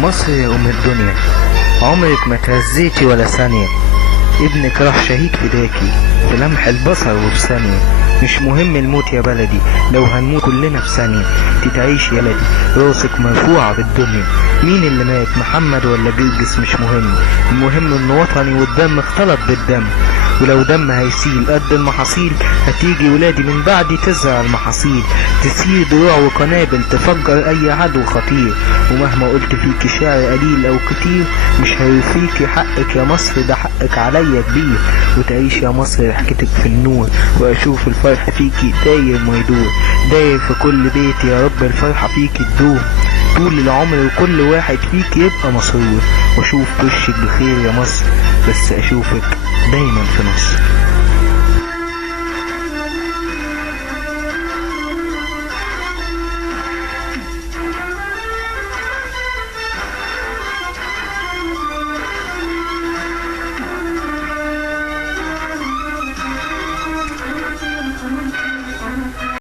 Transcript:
مصر يا أم الدنيا، عمرك ما تهزيتي ولا ثانية. ابنك راح شهيد فداكي في لمح البصر وبثانية. مش مهم الموت يا بلدي، لو هنموت كلنا في ثانية. تتعيش يا بلدي راسك مرفوعة بالدنيا. مين اللي مات، محمد ولا جرجس مش مهم، المهم ان وطني والدم اختلط بالدم. ولو دم هيسيل قد المحاصيل، هتيجي ولادي من بعدي تزرع المحاصيل، تسير دروع وقنابل تفجر اي عدو خطير. ومهما قلت فيك شعر قليل او كتير، مش هيوفيكي حقك يا مصر، ده حقك عليا كبير. وتعيش يا مصر ضحكتك في النور، واشوف الفرح فيكي داير ما يدور. داير في كل بيت يا رب الفرحة فيكي تدوم طول العمر، وكل واحد فيك يبقى مسرور. واشوف وشك بخير يا مصر، بس اشوفك دايما في مصر.